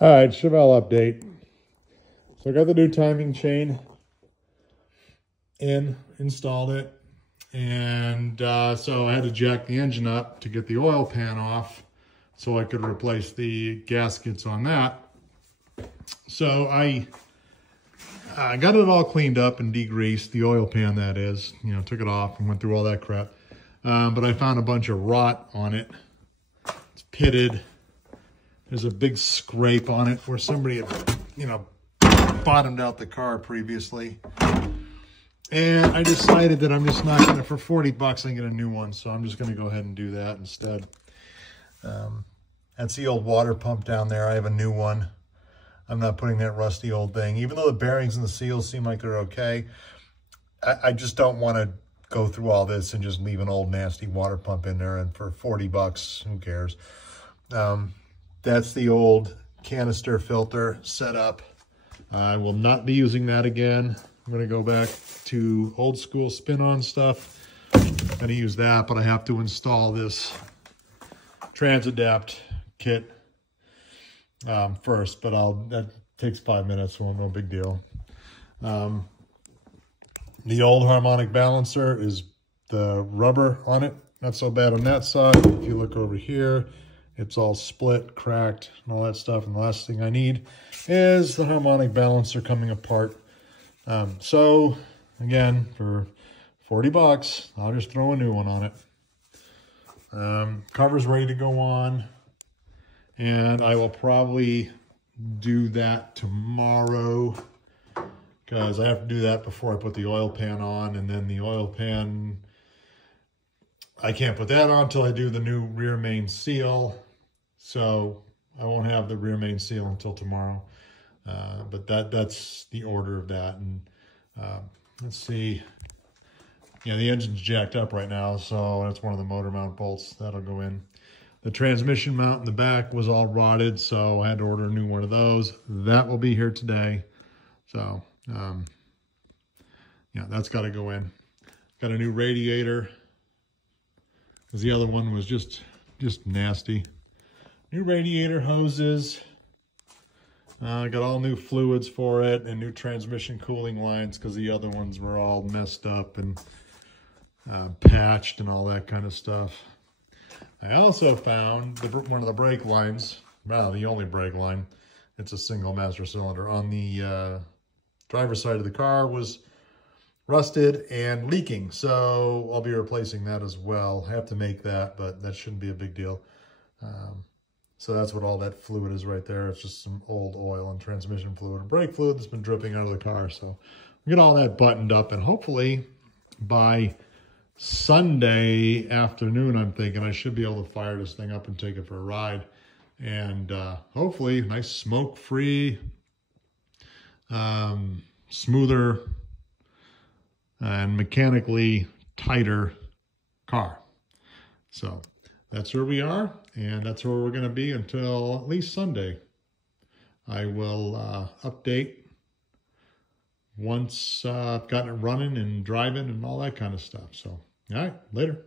All right, Chevelle update. So I got the new timing chain installed it, and so I had to jack the engine up to get the oil pan off so I could replace the gaskets on that. So I got it all cleaned up and degreased, the oil pan that is, took it off and went through all that crap. But I found a bunch of rot on it. It's pitted. There's a big scrape on it where somebody had, bottomed out the car previously. And I decided that I'm just not going to, for 40 bucks, I can get a new one. So I'm just going to go ahead and do that instead. That's the old water pump down there. I have a new one. I'm not putting that rusty old thing. Even though the bearings and the seals seem like they're okay, I just don't want to go through all this and just leave an old nasty water pump in there. And for 40 bucks, who cares? That's the old canister filter setup. I will not be using that again. I'm going to go back to old school spin-on stuff. I'm going to use that, but I have to install this TransAdapt kit first, but that takes 5 minutes, so no big deal. The old harmonic balancer is the rubber on it. Not so bad on that side. If you look over here, it's all split, cracked, and all that stuff. And the last thing I need is the harmonic balancer coming apart. So, again, for 40 bucks, I'll just throw a new one on it. Cover's ready to go on. And I will probably do that tomorrow because I have to do that before I put the oil pan on. And then the oil pan, I can't put that on until I do the new rear main seal. So I won't have the rear main seal until tomorrow. But that's the order of that. And let's see. Yeah, the engine's jacked up right now, so that's one of the motor mount bolts. That'll go in. The transmission mount in the back was all rotted, so I had to order a new one of those. That will be here today. So, yeah, that's got to go in. Got a new radiator, because the other one was just nasty. New radiator hoses. Got all new fluids for it and new transmission cooling lines because the other ones were all messed up and patched and all that kind of stuff. I also found one of the brake lines, well, the only brake line, it's a single master cylinder, on the driver's side of the car was rusted and leaking. So I'll be replacing that as well. I have to make that, but that shouldn't be a big deal. So that's what all that fluid is right there. It's just some old oil and transmission fluid and brake fluid that's been dripping out of the car. So we get all that buttoned up, and hopefully by Sunday afternoon, I'm thinking I should be able to fire this thing up and take it for a ride. And hopefully nice smoke-free, smoother, and mechanically tighter car. So that's where we are, and that's where we're going to be until at least Sunday. I will update once I've gotten it running and driving and all that kind of stuff. So, all right, later.